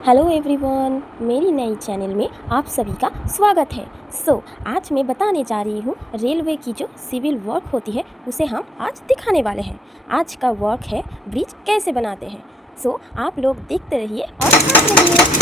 Hello everyone, मेरी नई चैनल में आप सभी का स्वागत है। आज मैं बताने जा रही हूँ रेलवे की जो सिविल वर्क होती है उसे हम आज दिखाने वाले हैं। आज का वर्क है ब्रिज कैसे बनाते हैं। आप लोग देखते रहिए और साथ रहिए।